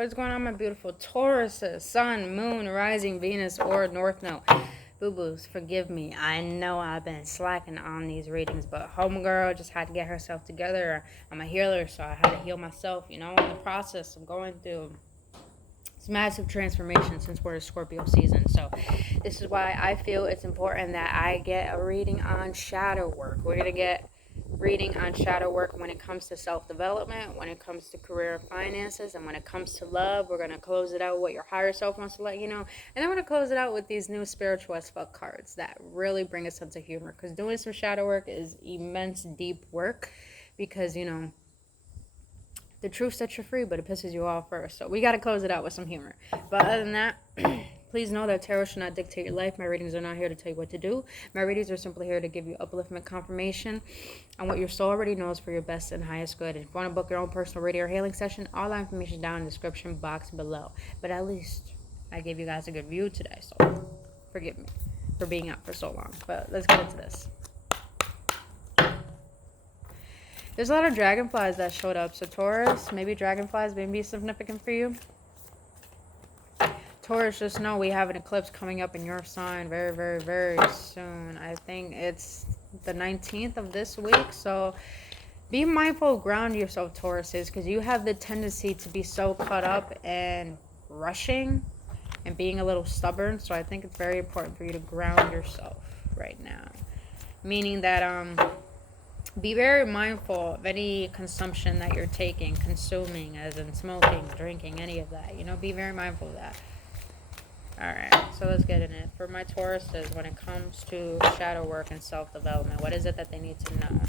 What is going on, my beautiful Tauruses? Sun, Moon, Rising, Venus, or North Node. Boo-boos, forgive me. I know I've been slacking on these readings, but homegirl just had to get herself together. I'm a healer, so I had to heal myself, you know, in the process of going through this massive transformation since we're in Scorpio season. So this is why I feel it's important that I get a reading on shadow work. We're going to get reading on shadow work when it comes to self-development, when it comes to career and finances, and when it comes to love. We're going to close it out with what your higher self wants to let you know, and then we're going to close it out with these new spiritual as fuck cards that really bring a sense of humor, because doing some shadow work is immense deep work, because you know the truth sets you free, but it pisses you off first. So we got to close it out with some humor. But other than that, please know that tarot should not dictate your life. My readings are not here to tell you what to do. My readings are simply here to give you upliftment, confirmation on what your soul already knows for your best and highest good. If you want to book your own personal reading or healing session, all that information is down in the description box below. But at least I gave you guys a good view today, so forgive me for being out for so long. But let's get into this. There's a lot of dragonflies that showed up. So Taurus, maybe dragonflies may be significant for you. Taurus, just know we have an eclipse coming up in your sign very, very, very soon. I think it's the 19th of this week. So be mindful, ground yourself, Tauruses, because you have the tendency to be so caught up in rushing and being a little stubborn. So I think it's very important for you to ground yourself right now. Meaning that, be very mindful of any consumption that you're taking, consuming, as in smoking, drinking, any of that. You know, be very mindful of that. Alright, so let's get in it. For my Tauruses, when it comes to shadow work and self-development, what is it that they need to know?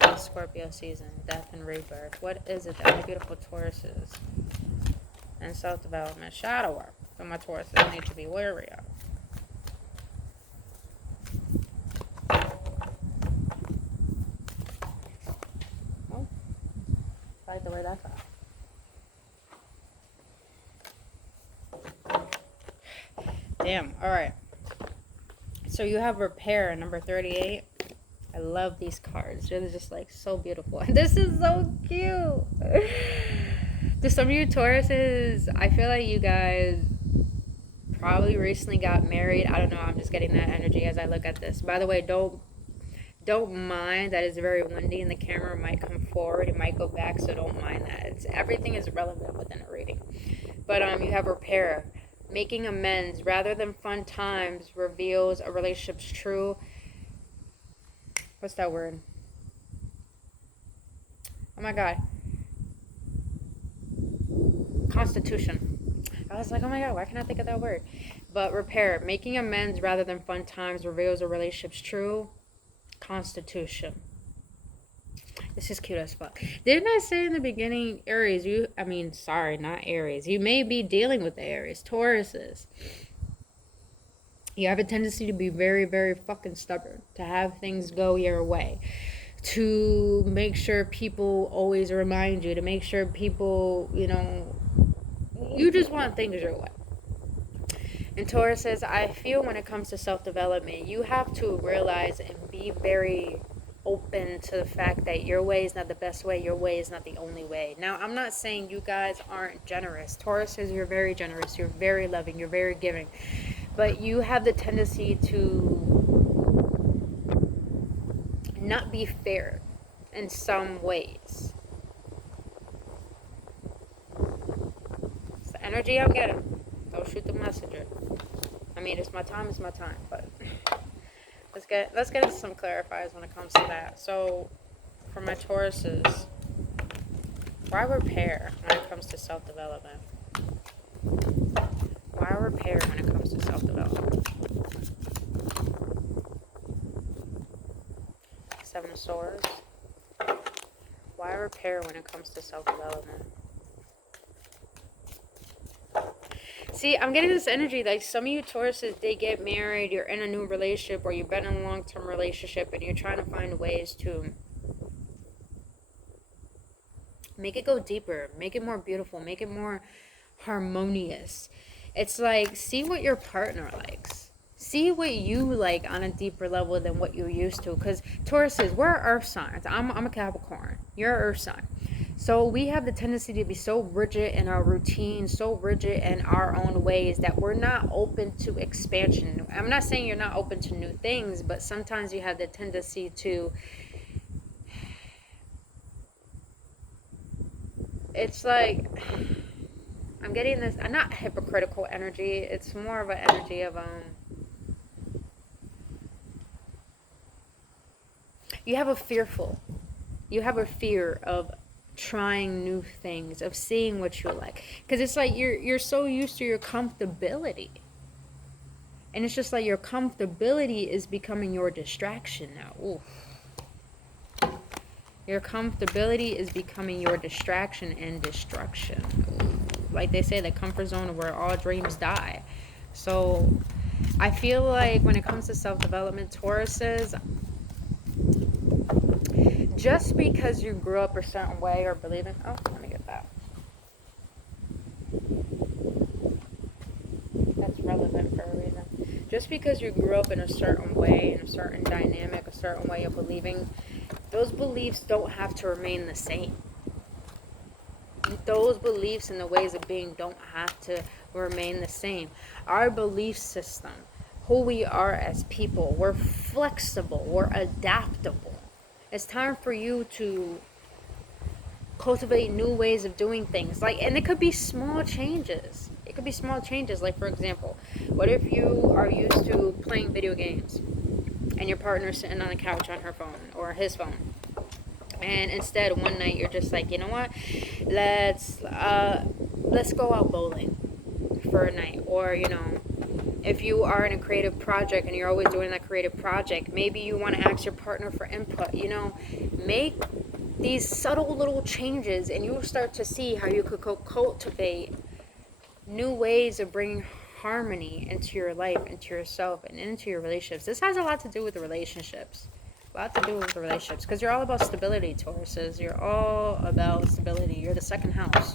For Scorpio season, death and rebirth. What is it that my beautiful Tauruses and self-development, shadow work, for my Tauruses need to be wary of? Like the way that's out. Damn. All right. So you have repair, number 38. I love these cards. They're just like so beautiful. This is so cute. To some of you Tauruses, I feel like you guys probably recently got married. I don't know. I'm just getting that energy as I look at this. By the way, don't mind that it's very windy and the camera might come forward, it might go back, so don't mind that. Everything is relevant within a reading. But you have repair, making amends rather than fun times reveals a relationship's true, what's that word? Oh my god, constitution. I was like, oh my god, why can't I think of that word? But repair, making amends rather than fun times reveals a relationship's true constitution. This is cute as fuck. Didn't I say in the beginning, Aries, not Aries, you may be dealing with the Aries, Tauruses. You have a tendency to be very, very fucking stubborn, to have things go your way, to make sure people always remind you, to make sure people, you know, you just want things your way. And Taurus says, I feel when it comes to self-development, you have to realize and be very open to the fact that your way is not the best way, your way is not the only way. Now, I'm not saying you guys aren't generous. Taurus says you're very generous, you're very loving, you're very giving. But you have the tendency to not be fair in some ways. It's the energy I'm getting. Don't shoot the messenger. I mean, it's my time, but let's get into some clarifiers when it comes to that. So, for my Tauruses, why repair when it comes to self-development? Why repair when it comes to self-development? Seven of Swords. Why repair when it comes to self-development? See, I'm getting this energy, like some of you Tauruses, they get married, you're in a new relationship, or you've been in a long-term relationship, and you're trying to find ways to make it go deeper, make it more beautiful, make it more harmonious. It's like, see what your partner likes. See what you like on a deeper level than what you're used to. Because Tauruses, we're earth signs. I'm a Capricorn. You're an earth sign. So we have the tendency to be so rigid in our routine, so rigid in our own ways that we're not open to expansion. I'm not saying you're not open to new things, but sometimes you have the tendency to, it's like, I'm getting this, not hypocritical energy, it's more of an energy of, you have a fear of trying new things, of seeing what you like, because it's like you're so used to your comfortability, and it's just like your comfortability is becoming your distraction now. Ooh. Your comfortability is becoming your distraction and destruction. Ooh. Like they say, the comfort zone where all dreams die. So I feel like when it comes to self-development, Tauruses, just because you grew up a certain way or believe in, oh, let me get that. That's relevant for a reason. Just because you grew up in a certain way, in a certain dynamic, a certain way of believing, those beliefs don't have to remain the same. Those beliefs and the ways of being don't have to remain the same. Our belief system, who we are as people, we're flexible, we're adaptable. It's time for you to cultivate new ways of doing things. Like, and it could be small changes. It could be small changes. Like, for example, what if you are used to playing video games and your partner's sitting on the couch on her phone or his phone, and instead one night you're just like, you know what, let's go out bowling for a night. Or, you know, if you are in a creative project and you're always doing that creative project, maybe you want to ask your partner for input. You know, make these subtle little changes and you'll start to see how you could cultivate new ways of bringing harmony into your life, into yourself, and into your relationships. This has a lot to do with the relationships. A lot to do with the relationships, because you're all about stability, Tauruses. You're all about stability. You're the second house.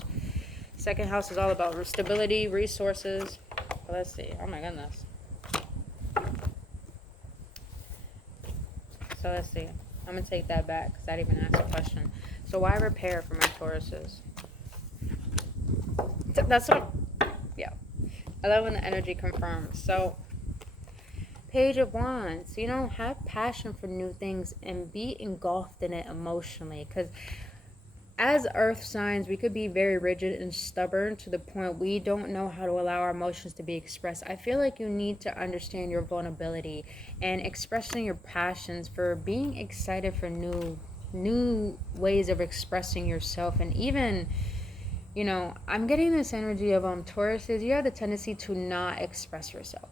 Second house is all about stability, resources. Let's see. Oh my goodness. So let's see. I'm going to take that back because I didn't even ask a question. So why repair for my Tauruses? That's what, yeah. I love when the energy confirms. So, Page of Wands, you know, have passion for new things and be engulfed in it emotionally. Because as earth signs, we could be very rigid and stubborn to the point we don't know how to allow our emotions to be expressed. I feel like you need to understand your vulnerability and expressing your passions for being excited for new ways of expressing yourself. And even, you know, I'm getting this energy of Tauruses, you have the tendency to not express yourself.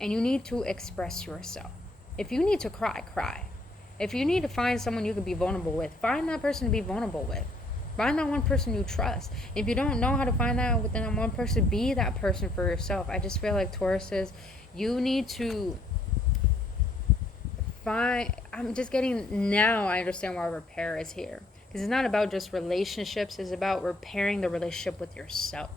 And you need to express yourself. If you need to cry, cry. If you need to find someone you can be vulnerable with, find that person to be vulnerable with. Find that one person you trust. If you don't know how to find that within that one person, be that person for yourself. I just feel like Tauruses, you need to find, I'm just getting, now I understand why repair is here. Because it's not about just relationships, it's about repairing the relationship with yourself.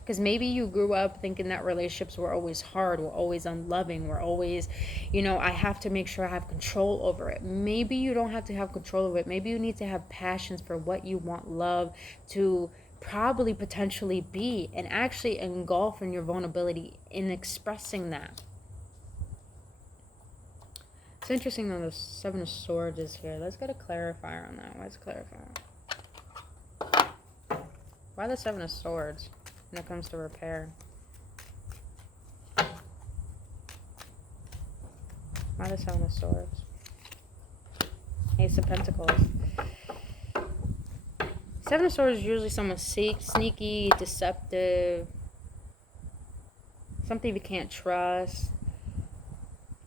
Because maybe you grew up thinking that relationships were always hard, were always unloving, were always, you know, I have to make sure I have control over it. Maybe you don't have to have control over it. Maybe you need to have passions for what you want love to probably potentially be, and actually engulf in your vulnerability in expressing that. It's interesting though, the Seven of Swords is here. Let's get a clarifier on that. Let's clarify. Why the Seven of Swords when it comes to repair? Why the Seven of Swords? Ace of Pentacles. Seven of Swords is usually someone sneaky, deceptive, something you can't trust.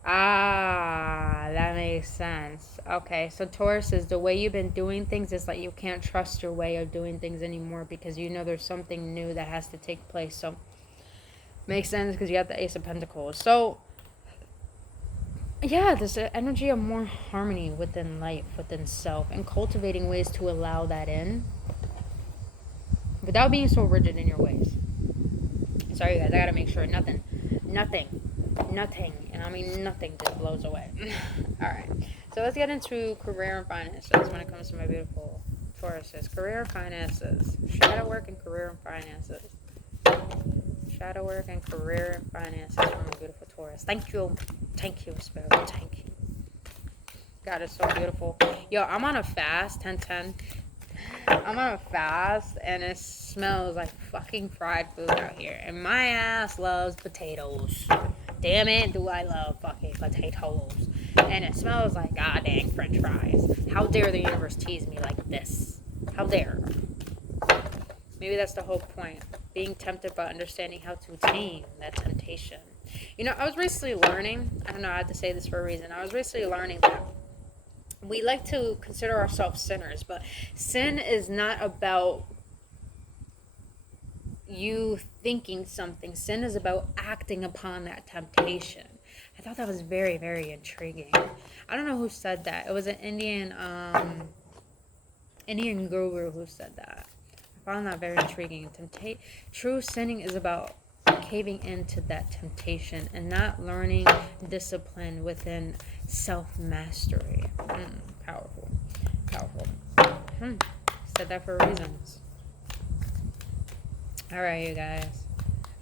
Ah, that makes sense. Okay, so Taurus is the way you've been doing things is like you can't trust your way of doing things anymore because you know there's something new that has to take place. So, makes sense because you have the Ace of Pentacles. So, yeah, there's an energy of more harmony within life, within self, and cultivating ways to allow that in without being so rigid in your ways. Sorry guys, I gotta make sure nothing, and I mean nothing just blows away. Alright, so let's get into career and finances when it comes to my beautiful Tauruses. Career and finances. Shadow work and career and finances. Shadow work and career and finances from a beautiful Taurus. Thank you. Thank you, Spirit. Thank you. God is so beautiful. Yo, I'm on a fast. 10-10. I'm on a fast, and it smells like fucking fried food out here. And my ass loves potatoes. Damn it, do I love fucking potatoes. And it smells like goddamn french fries. How dare the universe tease me like this? How dare? Maybe that's the whole point. Being tempted but understanding how to tame that temptation. You know, I was recently learning, I don't know, I had to say this for a reason. I was recently learning that we like to consider ourselves sinners, but sin is not about you thinking something. Sin is about acting upon that temptation. I thought that was very, very intriguing. I don't know who said that. It was an Indian guru who said that. I found that very intriguing. True sinning is about caving into that temptation and not learning discipline within self-mastery. Powerful. Powerful. Said that for reasons. Alright, you guys.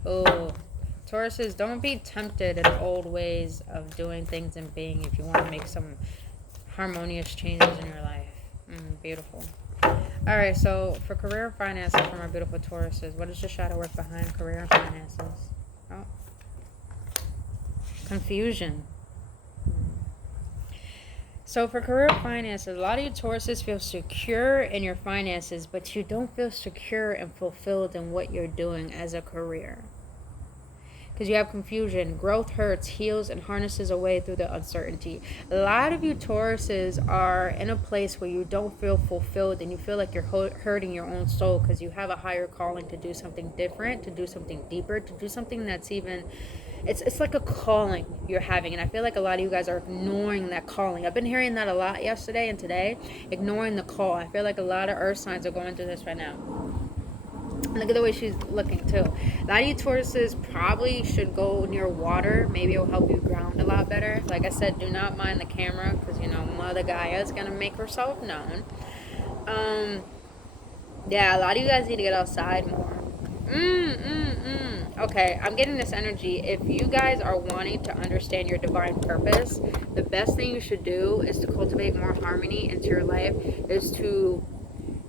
Oh, Tauruses, don't be tempted in old ways of doing things and being if you want to make some harmonious changes in your life. Beautiful. Alright, so for career and finances from our beautiful Tauruses, what is the shadow work behind career and finances? Oh. Confusion. So for career and finances, a lot of you Tauruses feel secure in your finances, but you don't feel secure and fulfilled in what you're doing as a career. Because you have confusion. Growth hurts, heals, and harnesses away through the uncertainty. A lot of you Tauruses are in a place where you don't feel fulfilled and you feel like you're hurting your own soul because you have a higher calling to do something different, to do something deeper, to do something that's even... It's like a calling you're having, and I feel like a lot of you guys are ignoring that calling. I've been hearing that a lot yesterday and today, ignoring the call. I feel like a lot of earth signs are going through this right now. Look at the way she's looking too. A lot of you Tauruses probably should go near water. Maybe it'll help you ground a lot better. Like I said, do not mind the camera because, you know, Mother Gaia is going to make herself known. Yeah, a lot of you guys need to get outside more. Okay, I'm getting this energy. If you guys are wanting to understand your divine purpose, the best thing you should do is to cultivate more harmony into your life, is to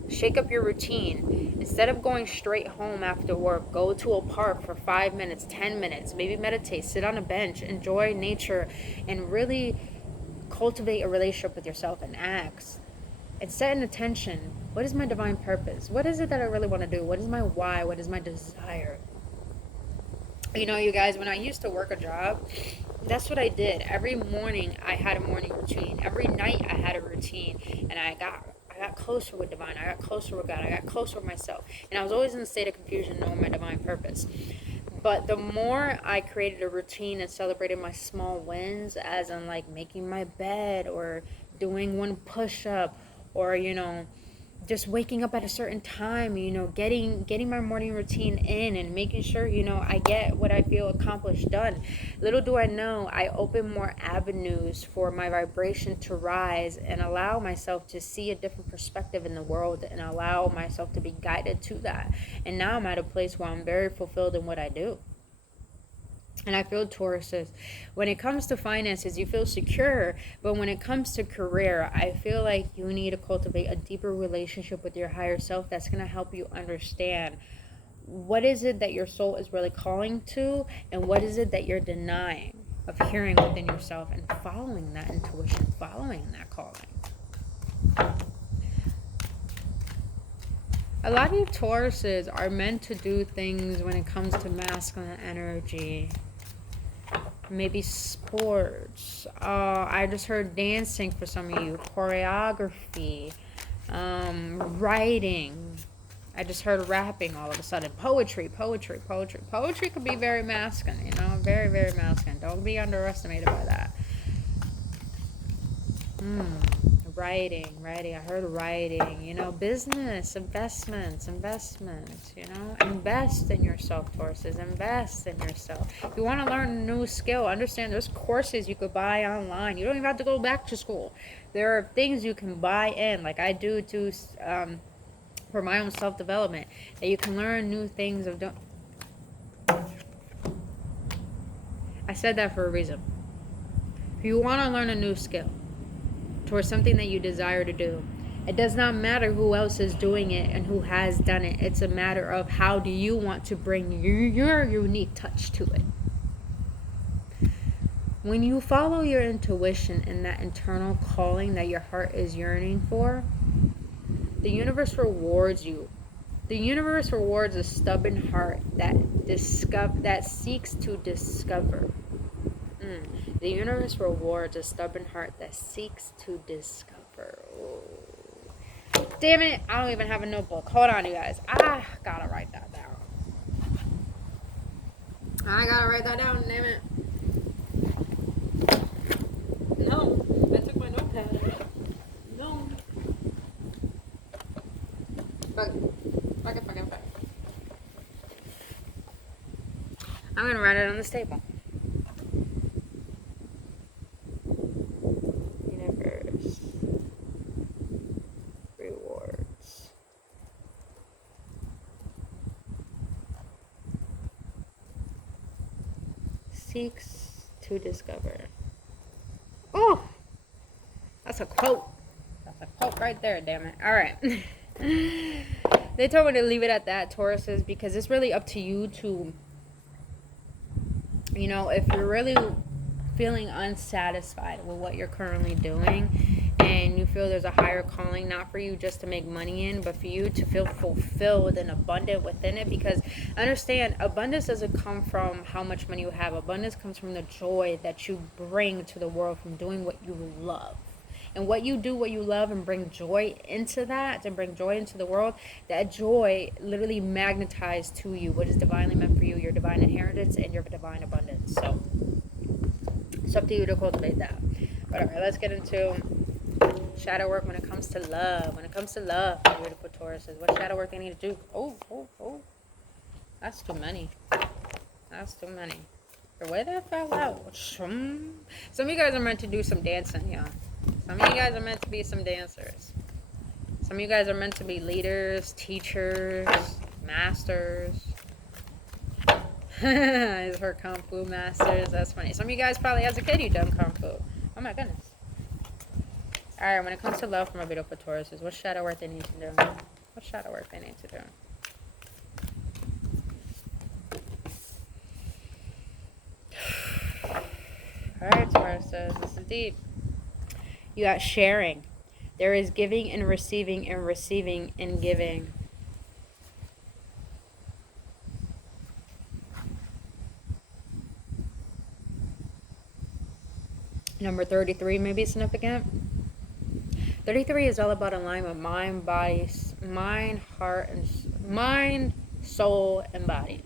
shake up your routine. Instead of going straight home after work, go to a park for 5 minutes, 10 minutes, maybe meditate, sit on a bench, enjoy nature, and really cultivate a relationship with yourself and ask and set an intention. What is my divine purpose? What is it that I really want to do? What is my why? What is my desire? You know, you guys, when I used to work a job, that's what I did. Every morning I had a morning routine. Every night I had a routine, and I got closer with divine. I got closer with God. I got closer with myself. And I was always in a state of confusion knowing my divine purpose. But the more I created a routine and celebrated my small wins, as in like making my bed or doing one push-up, or, you know, just waking up at a certain time, you know, getting my morning routine in and making sure, you know, I get what I feel accomplished done. Little do I know, I open more avenues for my vibration to rise and allow myself to see a different perspective in the world and allow myself to be guided to that. And now I'm at a place where I'm very fulfilled in what I do. And I feel Tauruses, when it comes to finances, you feel secure. But when it comes to career, I feel like you need to cultivate a deeper relationship with your higher self that's going to help you understand what is it that your soul is really calling to, and what is it that you're denying of hearing within yourself and following that intuition, following that calling. A lot of you Tauruses are meant to do things when it comes to masculine energy. Maybe sports. I just heard dancing for some of you. Choreography. Writing. I just heard rapping all of a sudden. Poetry. Poetry could be very masculine, you know. Very, very masculine. Don't be underestimated by that. writing. I heard writing, you know, business, investments, you know. Invest in yourself, Tauruses. Invest in yourself. If you want to learn a new skill, understand there's courses you could buy online. You don't even have to go back to school. There are things you can buy in, like I do to, for my own self-development, that you can learn new things of. I said that for a reason. If you want to learn a new skill towards something that you desire to do, it does not matter who else is doing it and who has done it. It's a matter of how do you want to bring your unique touch to it. When you follow your intuition and that internal calling that your heart is yearning for, the universe rewards you. The universe rewards a stubborn heart that seeks to discover. The universe rewards a stubborn heart that seeks to discover. Oh. Damn it, I don't even have a notebook. Hold on, you guys. I gotta write that down. Damn it. No, I took my notepad out. No. Fuck it. I'm gonna write it on this table. Universe rewards. Seeks to discover. Oh! That's a quote. That's a quote right there, damn it. Alright. They told me to leave it at that, Tauruses, because it's really up to you to, you know, if you're really feeling unsatisfied with what you're currently doing and you feel there's a higher calling, not for you just to make money in, but for you to feel fulfilled and abundant within it. Because understand, abundance doesn't come from how much money you have. Abundance comes from the joy that you bring to the world from doing what you love. And what you do, what you love, and bring joy into that, and bring joy into the world, that joy literally magnetizes to you what is divinely meant for you, your divine inheritance and your divine abundance. So it's up to you to cultivate that. But all right, let's get into shadow work when it comes to love. When it comes to love, my beautiful Tauruses, what shadow work they need to do? Oh. That's too many. The way that fell out. Some of you guys are meant to do some dancing, y'all. Some of you guys are meant to be some dancers. Some of you guys are meant to be leaders, teachers, masters. I've heard Kung Fu masters. That's funny. Some of you guys probably as a kid you done Kung Fu. Oh my goodness. Alright, when it comes to love for my beautiful Tauruses, what shadow work they need to do? What shadow work they need to do? Alright, Tauruses, this is deep. You got sharing. There is giving and receiving and giving. Number 33 may be significant. 33 is all about alignment, mind, body, mind, heart, and mind, soul, and body.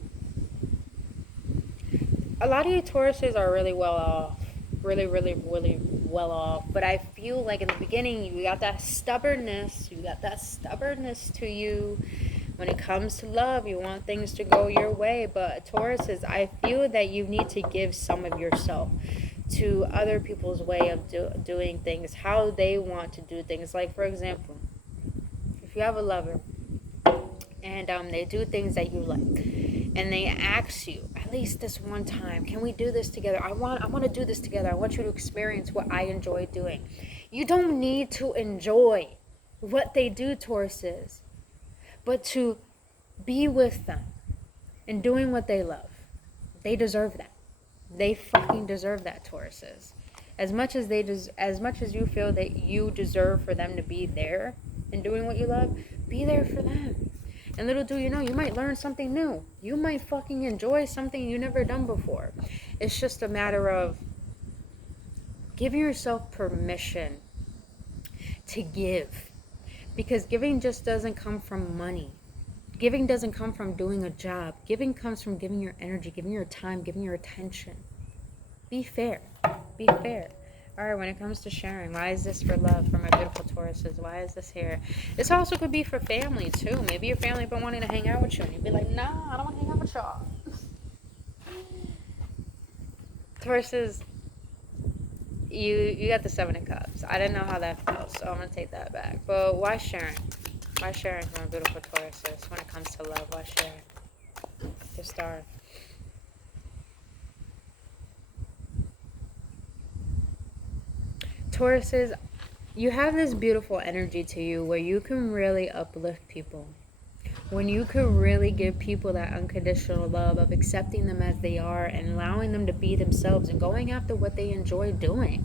A lot of you Tauruses are really well off. Really well off. But I feel like in the beginning you got that stubbornness. To you. When it comes to love, you want things to go your way. But Tauruses, I feel that you need to give some of yourself to other people's way of doing things, how they want to do things. Like, for example, if you have a lover and they do things that you like, and they ask you, at least this one time, can we do this together? I want to do this together. I want you to experience what I enjoy doing. You don't need to enjoy what they do, Tauruses, but to be with them and doing what they love. They deserve that. They fucking deserve that, Tauruses. As much as you feel that you deserve for them to be there and doing what you love, be there for them. And little do you know, you might learn something new. You might fucking enjoy something you never done before. It's just a matter of giving yourself permission to give. Because giving just doesn't come from money. Giving doesn't come from doing a job. Giving comes from giving your energy, giving your time, giving your attention. Be fair. Be fair. All right, when it comes to sharing, why is this for love for my beautiful Tauruses? Why is this here? This also could be for family too. Maybe your family been wanting to hang out with you and you'd be like, nah, I don't want to hang out with y'all. Tauruses, you got the 7 of Cups. I didn't know how that felt, so I'm going to take that back. But why sharing? Why sharing for my beautiful Tauruses when it comes to love? Why sharing? The Star. Tauruses, you have this beautiful energy to you where you can really uplift people. When you can really give people that unconditional love of accepting them as they are and allowing them to be themselves and going after what they enjoy doing.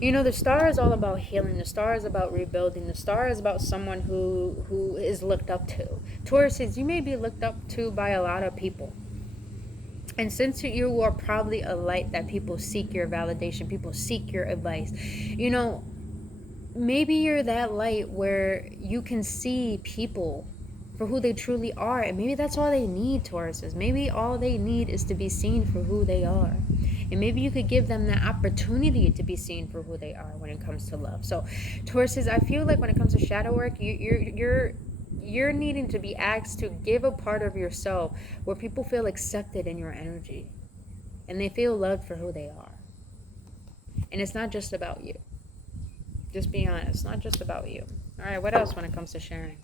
You know, the Star is all about healing. The Star is about rebuilding. The Star is about someone who is looked up to. Tauruses, you may be looked up to by a lot of people. And since you are probably a light that people seek your validation, people seek your advice, you know, maybe you're that light where you can see people for who they truly are. And maybe that's all they need, Tauruses. Maybe all they need is to be seen for who they are. And maybe you could give them the opportunity to be seen for who they are when it comes to love. So, Tauruses, I feel like when it comes to shadow work, you're needing to be asked to give a part of yourself where people feel accepted in your energy and they feel loved for who they are. And it's not just about you. Just be honest, not just about you. All right, what else when it comes to sharing?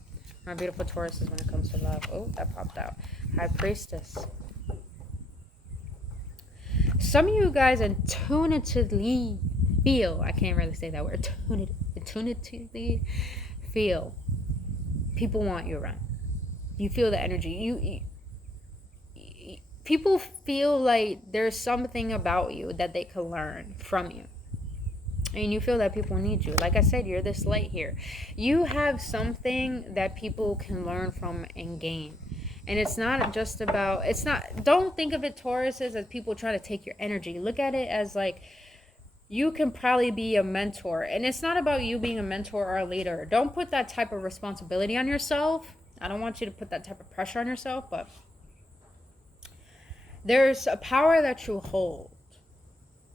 My beautiful Tauruses when it comes to love. Oh, that popped out. High Priestess. Some of you guys intuitively feel, I can't really say that word, intuitively feel people want you around. You feel the energy. People feel like there's something about you that they can learn from you. And you feel that people need you. Like I said, you're this light here. You have something that people can learn from and gain. And it's not just about, don't think of it, Tauruses, as people trying to take your energy. Look at it as like, you can probably be a mentor. And it's not about you being a mentor or a leader. Don't put that type of responsibility on yourself. I don't want you to put that type of pressure on yourself, but there's a power that you hold.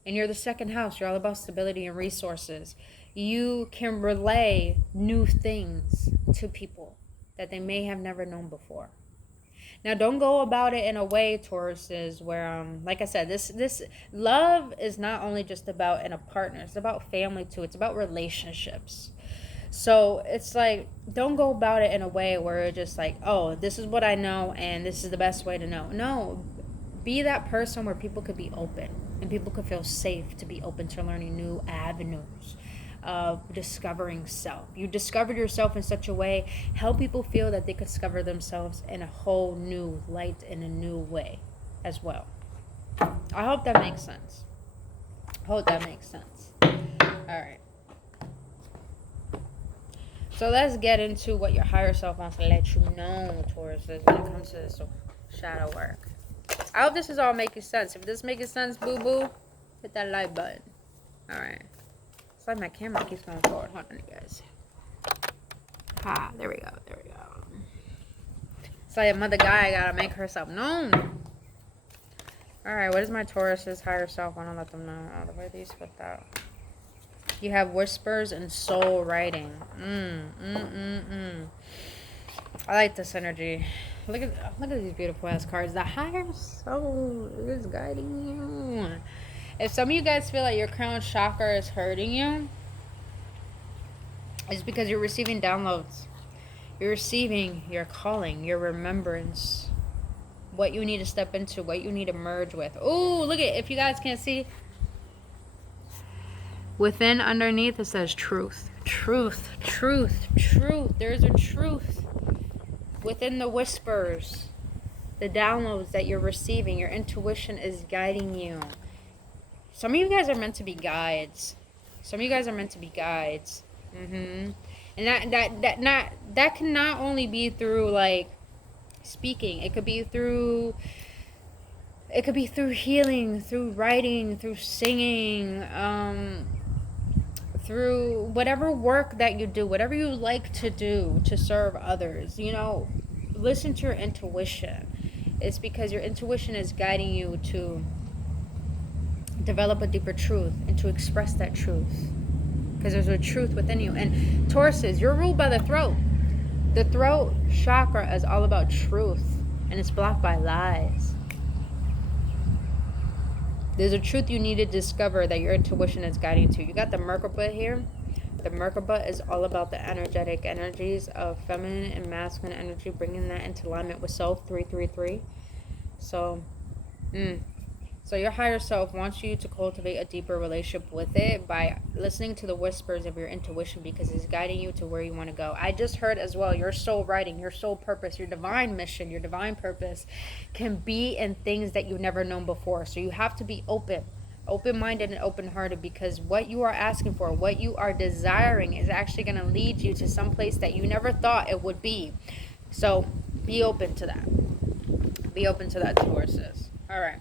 And you're the 2nd house. You're all about stability and resources. You can relay new things to people that they may have never known before. Now, don't go about it in a way, Tauruses, where, like I said, this love is not only just about in a partner. It's about family, too. It's about relationships. So it's like, don't go about it in a way where it's just like, oh, this is what I know, and this is the best way to know. No, be that person where people could be open, and people could feel safe to be open to learning new avenues of discovering self. You discovered yourself in such a way, help people feel that they could discover themselves in a whole new light, in a new way as well. I hope that makes sense. All right. So let's get into what your higher self wants to let you know, Tauruses, when it comes to this shadow work. I hope this is all making sense. If this is making sense, boo-boo, hit that like button. All right. It's like my camera keeps going forward. Hold on, you guys. There we go. It's like a mother guy gotta make herself known. All right, what is my Taurus's higher self? I want to let them know. Oh, the way these flipped out. You have whispers and soul writing. I like this energy. Look at these beautiful ass cards. The higher soul is guiding you. If some of you guys feel like your crown chakra is hurting you, it's because you're receiving downloads. You're receiving your calling, your remembrance, what you need to step into, what you need to merge with. Oh, look at, if you guys can't see, within underneath it says truth. Truth. There's a truth within the whispers, the downloads that you're receiving. Your intuition is guiding you. Some of you guys are meant to be guides. And that can not only be through like speaking. It could be through healing, through writing, through singing, through whatever work that you do, whatever you like to do to serve others. You know, listen to your intuition. It's because your intuition is guiding you to develop a deeper truth and to express that truth. Because there's a truth within you. And Tauruses, you're ruled by the throat. The throat chakra is all about truth, and it's blocked by lies. There's a truth you need to discover that your intuition is guiding to. You got the Merkaba here. The Merkaba is all about the energetic energies of feminine and masculine energy, bringing that into alignment with self, 333. So your higher self wants you to cultivate a deeper relationship with it by listening to the whispers of your intuition, because it's guiding you to where you want to go. I just heard as well, your soul writing, your soul purpose, your divine mission, your divine purpose can be in things that you've never known before. So you have to be open-minded and open-hearted, because what you are asking for, what you are desiring is actually going to lead you to some place that you never thought it would be. So be open to that. Be open to that, Tauruses. All right.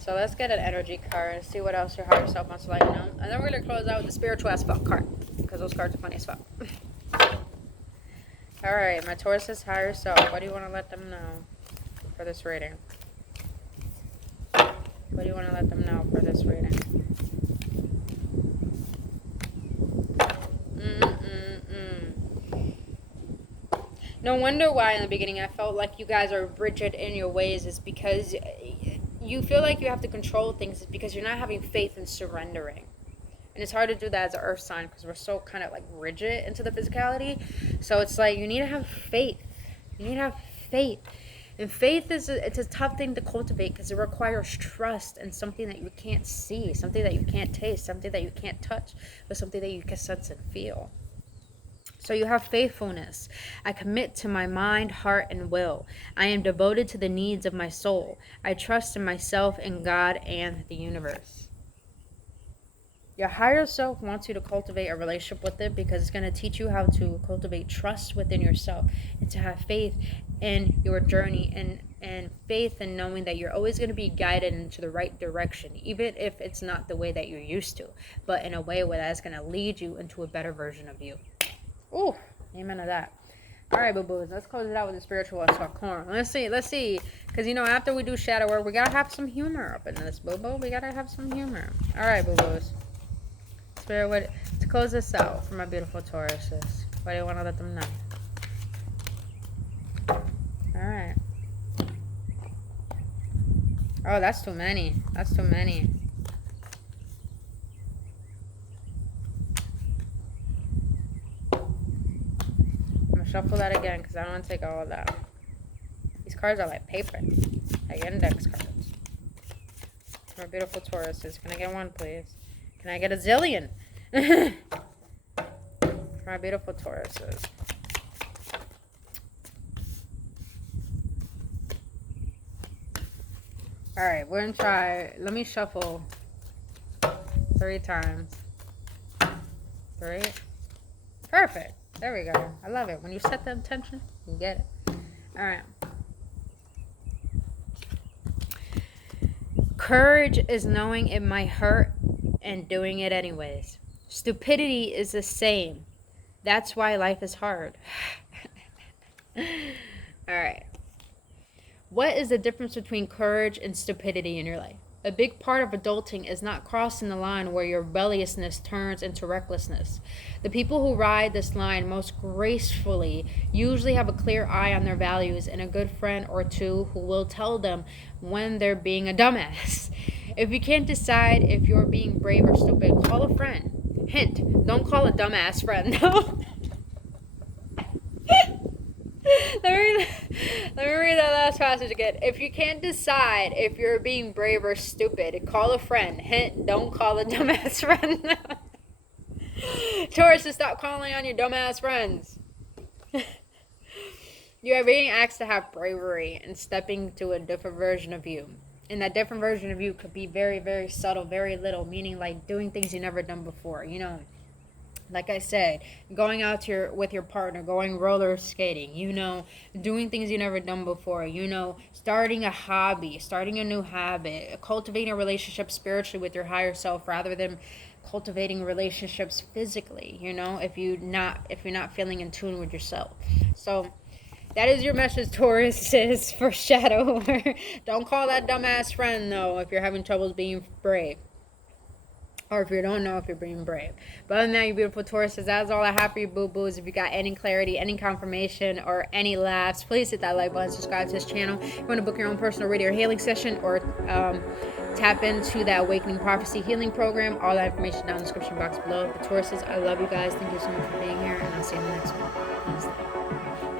So let's get an energy card and see what else your higher self wants to let you know. And then we're going to close out with the spiritual as fuck card, because those cards are funny as fuck. Alright, my Taurus's higher self. What do you want to let them know for this reading? What do you want to let them know for this reading? No wonder why in the beginning I felt like you guys are rigid in your ways. Is because you feel like you have to control things, because you're not having faith and surrendering. And it's hard to do that as an earth sign, because we're so kind of like rigid into the physicality. So it's like you need to have faith. You need to have faith. And faith it's a tough thing to cultivate, because it requires trust in something that you can't see, something that you can't taste, something that you can't touch, but something that you can sense and feel. So you have faithfulness. I commit to my mind, heart, and will. I am devoted to the needs of my soul. I trust in myself, in God, and the universe. Your higher self wants you to cultivate a relationship with it, because it's going to teach you how to cultivate trust within yourself and to have faith in your journey, and faith in knowing that you're always going to be guided into the right direction, even if it's not the way that you're used to, but in a way where that's going to lead you into a better version of you. Ooh, amen to that. All right, boo-boos, let's close it out with the spiritual corner. Let's see, because, after we do shadow work, we got to have some humor up in this, boo-boo. We got to have some humor. All right, boo-boos. Spirit, to close this out for my beautiful Tauruses, what do you want to let them know? All right. Oh, that's too many. That's too many. Shuffle that again, because I don't want to take all of that. These cards are like paper, like index cards. My beautiful Tauruses, can I get one, please? Can I get a zillion? My beautiful Tauruses. Alright, we're going to try. Let me shuffle 3 times. 3. Perfect. There we go. I love it. When you set the intention, you get it. All right. Courage is knowing it might hurt and doing it anyways. Stupidity is the same. That's why life is hard. All right. What is the difference between courage and stupidity in your life? A big part of adulting is not crossing the line where your rebelliousness turns into recklessness. The people who ride this line most gracefully usually have a clear eye on their values and a good friend or two who will tell them when they're being a dumbass. If you can't decide if you're being brave or stupid, call a friend. Hint, don't call a dumbass friend, no. Let me read that last passage again. If you can't decide if you're being brave or stupid, call a friend. Hint, don't call a dumbass friend. Taurus, stop calling on your dumbass friends. You are being asked to have bravery and stepping to a different version of you. And that different version of you could be very, very subtle, very little, meaning like doing things you've never done before, Like I said, going out with your partner, going roller skating, doing things you've never done before, starting a hobby, starting a new habit, cultivating a relationship spiritually with your higher self rather than cultivating relationships physically, if you're not feeling in tune with yourself. So that is your message, Taurus, is for shadow. Don't call that dumbass friend, though, if you're having troubles being brave. Or if you don't know, if you're being brave. But other than that, you beautiful Tauruses, that's all I have for you, boo-boos. If you got any clarity, any confirmation, or any laughs, please hit that like button, subscribe to this channel. If you want to book your own personal reading or healing session, or tap into that Awakening Prophecy Healing Program, all that information down in the description box below. The Tauruses, I love you guys. Thank you so much for being here, and I'll see you in the next one. Namaste.